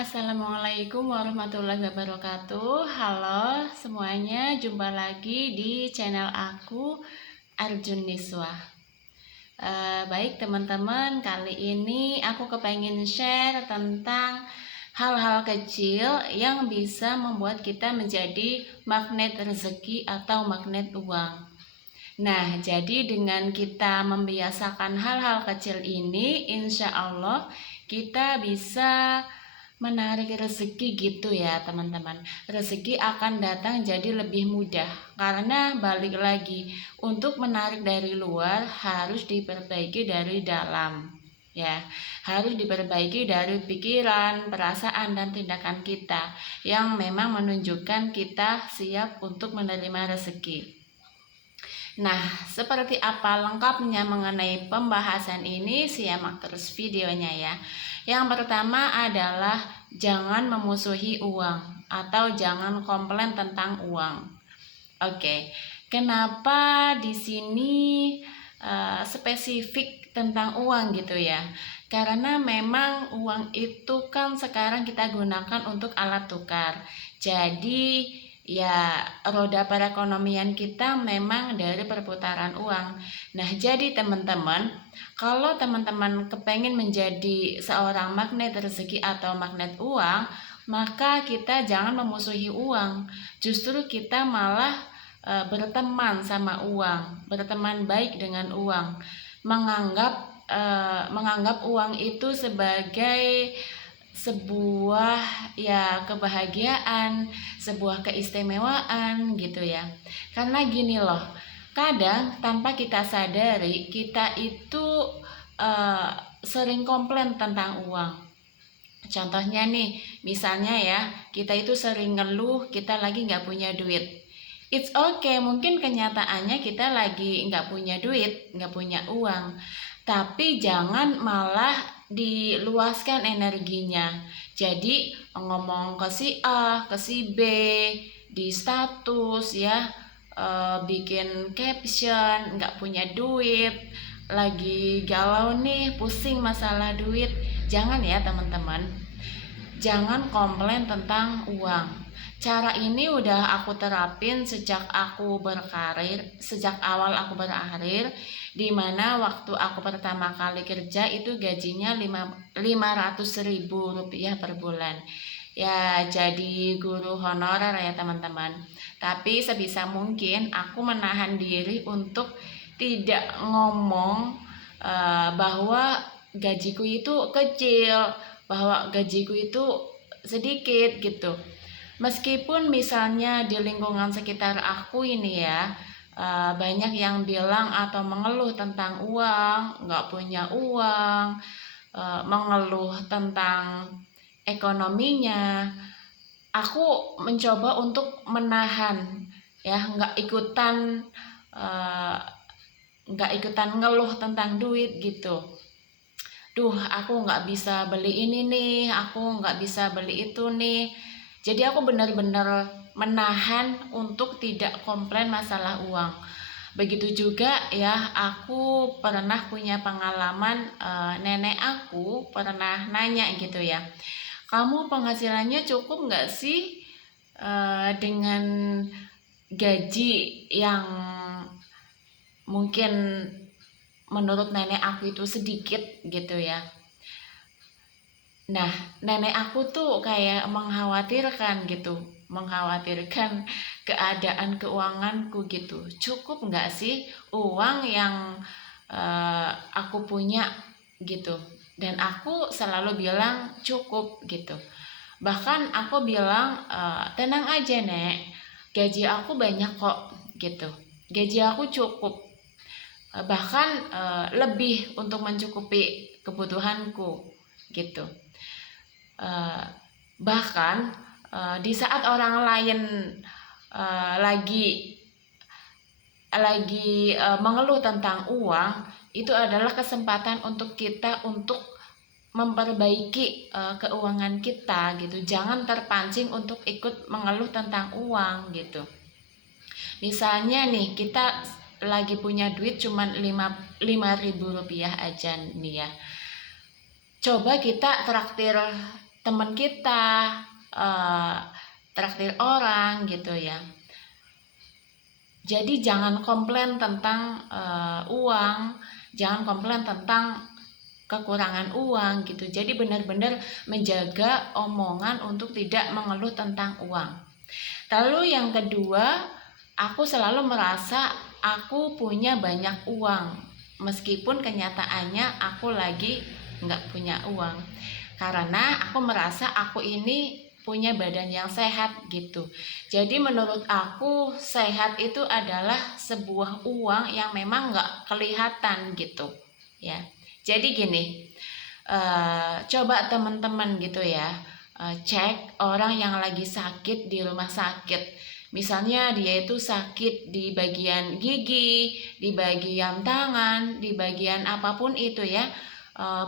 Assalamualaikum warahmatullahi wabarakatuh. Halo semuanya, jumpa lagi di channel aku Arjun Niswa. Baik teman-teman, kali ini aku kepengen share tentang hal-hal kecil yang bisa membuat kita menjadi magnet rezeki atau magnet uang. Nah, jadi dengan kita membiasakan hal-hal kecil ini, insya Allah kita bisa menarik rezeki gitu ya teman-teman. Rezeki akan datang jadi lebih mudah, karena balik lagi, untuk menarik dari luar harus diperbaiki dari dalam ya. Harus diperbaiki dari pikiran, perasaan, dan tindakan kita yang memang menunjukkan kita siap untuk menerima rezeki. Nah, seperti apa lengkapnya mengenai pembahasan ini? Simak terus videonya ya. Yang pertama adalah jangan memusuhi uang atau jangan komplain tentang uang. Oke, kenapa di sini spesifik tentang uang gitu ya? Karena memang uang itu kan sekarang kita gunakan untuk alat tukar. Jadi ya, roda perekonomian kita memang dari perputaran uang. Nah, jadi teman-teman, kalau teman-teman kepengen menjadi seorang magnet rezeki atau magnet uang, maka kita jangan memusuhi uang. Justru kita malah berteman sama uang, berteman baik dengan uang, menganggap uang itu sebagai sebuah ya kebahagiaan, sebuah keistimewaan gitu ya. Karena gini loh, kadang tanpa kita sadari kita itu sering komplain tentang uang. Contohnya nih, misalnya ya, kita itu sering ngeluh kita lagi nggak punya duit. It's okay, mungkin kenyataannya kita lagi nggak punya duit, nggak punya uang. Tapi jangan malah diluaskan energinya. Jadi ngomong ke si A, ke si B, di status ya, bikin caption, nggak punya duit, lagi galau nih, pusing masalah duit. Jangan ya teman-teman. Jangan komplain tentang uang. Cara ini udah aku terapin sejak aku berkarir, sejak awal aku berkarir, dimana waktu aku pertama kali kerja itu gajinya 500.000 rupiah per bulan. Ya, jadi guru honorer ya teman-teman. Tapi sebisa mungkin aku menahan diri untuk tidak ngomong bahwa gajiku itu kecil, bahwa gajiku itu sedikit gitu. Meskipun misalnya di lingkungan sekitar aku ini ya, banyak yang bilang atau mengeluh tentang uang, nggak punya uang, mengeluh tentang ekonominya, aku mencoba untuk menahan ya, nggak ikutan ngeluh tentang duit gitu. Duh, aku nggak bisa beli ini nih, aku nggak bisa beli itu nih. Jadi aku benar-benar menahan untuk tidak komplain masalah uang. Begitu juga ya, aku pernah punya pengalaman, nenek aku pernah nanya gitu ya, kamu penghasilannya cukup nggak sih dengan gaji yang mungkin menurut nenek aku itu sedikit gitu ya. Nah, nenek aku tuh kayak mengkhawatirkan gitu, mengkhawatirkan keadaan keuanganku gitu. Cukup nggak sih uang yang aku punya gitu? Dan aku selalu bilang cukup gitu. Bahkan aku bilang, tenang aja nek, gaji aku banyak kok gitu. Gaji aku cukup, bahkan lebih untuk mencukupi kebutuhanku gitu. Bahkan di saat orang lain lagi mengeluh tentang uang, itu adalah kesempatan untuk kita untuk memperbaiki keuangan kita gitu. Jangan terpancing untuk ikut mengeluh tentang uang gitu. Misalnya nih, kita lagi punya duit cuman 5.000 rupiah aja nih ya. Coba kita traktir teman kita traktir orang gitu ya. Jadi jangan komplain tentang uang, jangan komplain tentang kekurangan uang gitu. Jadi benar-benar menjaga omongan untuk tidak mengeluh tentang uang. Lalu yang kedua, aku selalu merasa aku punya banyak uang, meskipun kenyataannya aku lagi nggak punya uang. Karena aku merasa aku ini punya badan yang sehat gitu. Jadi menurut aku sehat itu adalah sebuah uang yang memang nggak kelihatan gitu ya. Jadi gini, coba teman-teman gitu ya, cek orang yang lagi sakit di rumah sakit. Misalnya dia itu sakit di bagian gigi, di bagian tangan, di bagian apapun itu ya,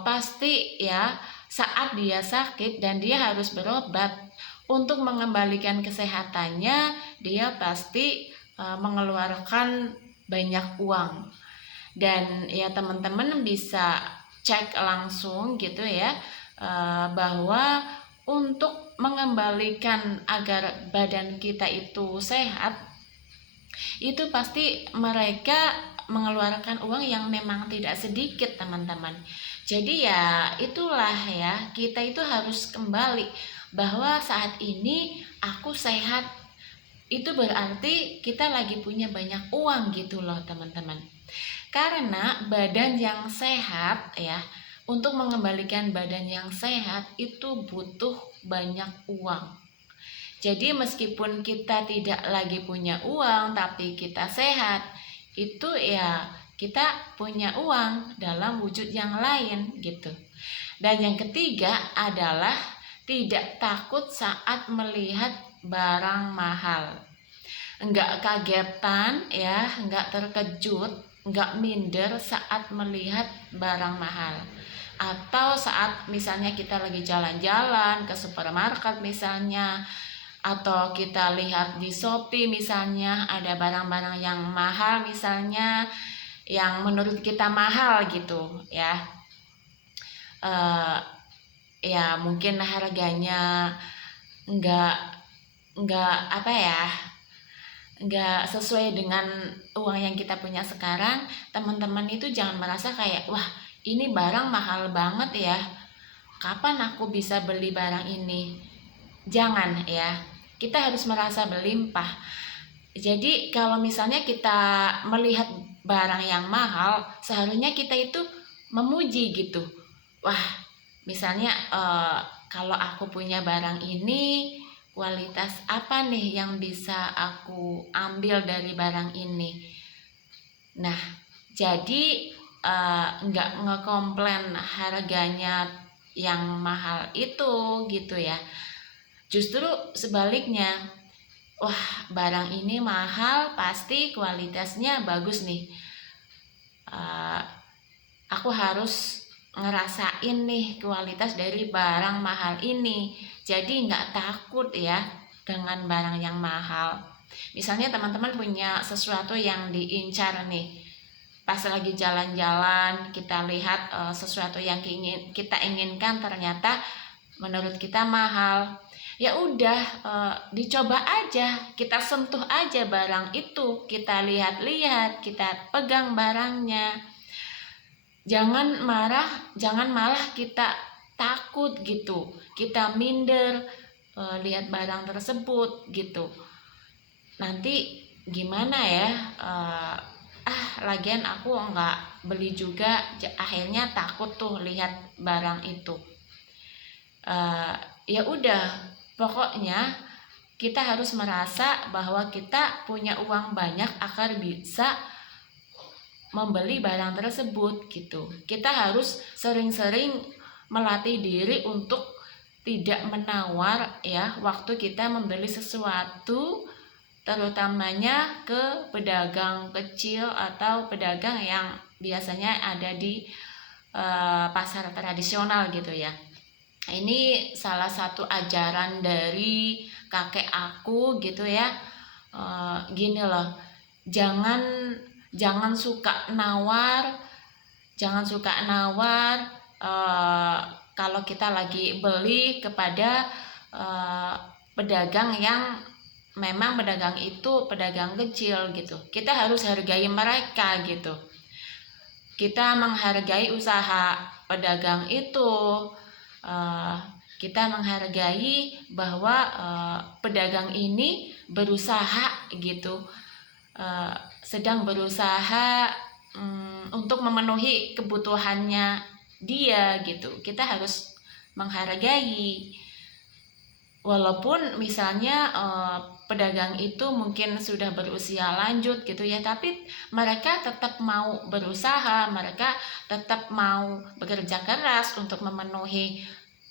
pasti ya saat dia sakit dan dia harus berobat, untuk mengembalikan kesehatannya dia pasti mengeluarkan banyak uang. Dan ya teman-teman bisa cek langsung gitu ya, bahwa untuk mengembalikan agar badan kita itu sehat, itu pasti mereka mengeluarkan uang yang memang tidak sedikit teman-teman. Jadi ya itulah ya, kita itu harus kembali bahwa saat ini aku sehat, itu berarti kita lagi punya banyak uang gitu loh teman-teman. Karena badan yang sehat ya, untuk mengembalikan badan yang sehat itu butuh banyak uang. Jadi meskipun kita tidak lagi punya uang tapi kita sehat, itu ya kita punya uang dalam wujud yang lain gitu. Dan yang ketiga adalah tidak takut saat melihat barang mahal. Enggak kagetan ya, enggak terkejut, enggak minder saat melihat barang mahal. Atau saat misalnya kita lagi jalan-jalan ke supermarket misalnya, atau kita lihat di Shopee misalnya ada barang-barang yang mahal misalnya, yang menurut kita mahal gitu ya, ya mungkin harganya enggak apa ya, nggak sesuai dengan uang yang kita punya sekarang. Teman-teman itu jangan merasa kayak wah ini barang mahal banget ya, kapan aku bisa beli barang ini. Jangan ya, kita harus merasa berlimpah. Jadi kalau misalnya kita melihat barang yang mahal, seharusnya kita itu memuji gitu. Wah misalnya kalau aku punya barang ini, kualitas apa nih yang bisa aku ambil dari barang ini. Nah jadi nggak ngekomplain harganya yang mahal itu gitu ya. Justru sebaliknya, wah barang ini mahal pasti kualitasnya bagus nih, aku harus ngerasain nih kualitas dari barang mahal ini. Jadi nggak takut ya dengan barang yang mahal. Misalnya teman-teman punya sesuatu yang diincar nih, pas lagi jalan-jalan kita lihat sesuatu yang kita inginkan ternyata menurut kita mahal. Ya udah, dicoba aja, kita sentuh aja barang itu, kita lihat-lihat, kita pegang barangnya. Jangan malah kita takut gitu, kita minder lihat barang tersebut gitu. Nanti gimana ya, lagian aku nggak beli juga, akhirnya takut tuh lihat barang itu. Ya udah, pokoknya kita harus merasa bahwa kita punya uang banyak agar bisa membeli barang tersebut gitu. Kita harus sering-sering melatih diri untuk tidak menawar ya waktu kita membeli sesuatu, terutamanya ke pedagang kecil atau pedagang yang biasanya ada di pasar tradisional gitu ya. Ini salah satu ajaran dari kakek aku gitu ya. Gini loh, jangan suka nawar, kalau kita lagi beli kepada pedagang yang memang pedagang itu pedagang kecil gitu, kita harus hargai mereka gitu. Kita menghargai usaha pedagang itu, kita menghargai bahwa pedagang ini berusaha gitu, sedang berusaha untuk memenuhi kebutuhannya dia gitu. Kita harus menghargai. Walaupun misalnya pedagang itu mungkin sudah berusia lanjut gitu ya, tapi mereka tetap mau berusaha, mereka tetap mau bekerja keras untuk memenuhi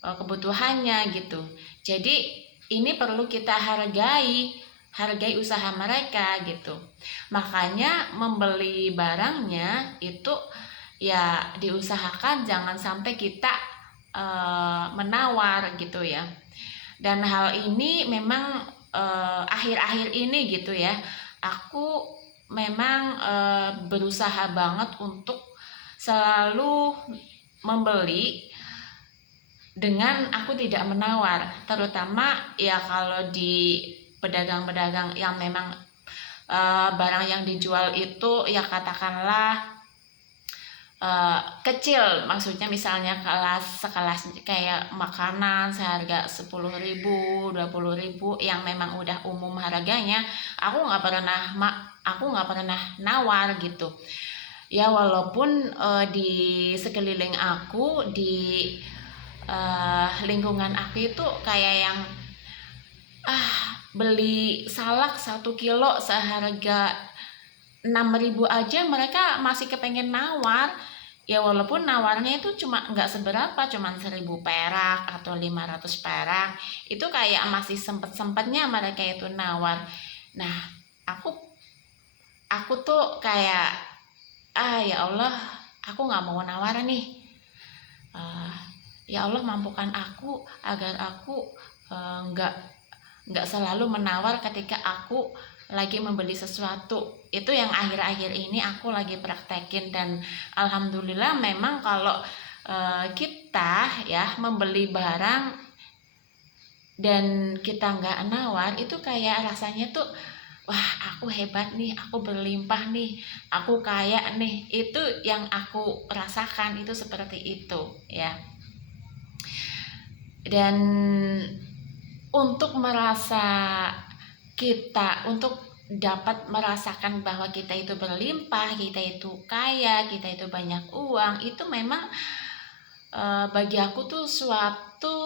kebutuhannya gitu. Jadi ini perlu kita hargai usaha mereka gitu. Makanya membeli barangnya itu ya diusahakan jangan sampai kita menawar gitu ya. Dan hal ini memang akhir-akhir ini gitu ya, aku memang berusaha banget untuk selalu membeli dengan aku tidak menawar, terutama ya kalau di pedagang-pedagang yang memang barang yang dijual itu ya katakanlah kecil, maksudnya misalnya sekelas kayak makanan seharga 10.000, 20.000 yang memang udah umum harganya, aku nggak pernah nawar gitu ya. Walaupun di sekeliling aku, di lingkungan aku itu kayak yang beli salak 1 kilo seharga 6.000 aja mereka masih kepengen nawar ya, walaupun nawarnya itu cuma nggak seberapa, cuma 1.000 perak atau 500 perak, itu kayak masih sempet-sempetnya mereka itu nawar. Nah aku tuh kayak ya Allah, aku nggak mau nawar nih, ya Allah mampukan aku agar aku nggak selalu menawar ketika aku lagi membeli sesuatu. Itu yang akhir-akhir ini aku lagi praktekin, dan alhamdulillah memang kalau kita ya membeli barang dan kita nggak nawar, itu kayak rasanya tuh wah aku hebat nih, aku berlimpah nih, aku kaya nih. Itu yang aku rasakan, itu seperti itu ya. Dan untuk dapat merasakan bahwa kita itu berlimpah, kita itu kaya, kita itu banyak uang, itu memang bagi aku tuh suatu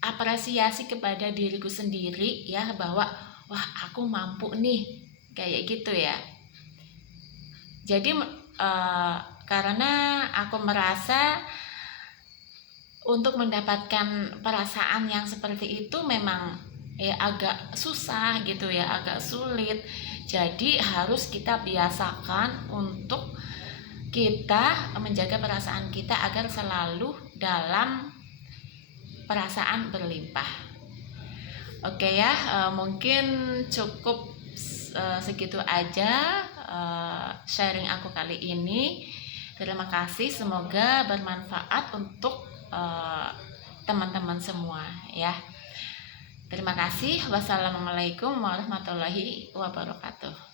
apresiasi kepada diriku sendiri ya, bahwa wah aku mampu nih, kayak gitu ya. Jadi karena aku merasa untuk mendapatkan perasaan yang seperti itu memang ya agak susah gitu ya, agak sulit. Jadi harus kita biasakan untuk kita menjaga perasaan kita agar selalu dalam perasaan berlimpah. Oke ya, mungkin cukup segitu aja sharing aku kali ini. Terima kasih, semoga bermanfaat untuk teman-teman semua ya. Terima kasih. Wassalamualaikum warahmatullahi wabarakatuh.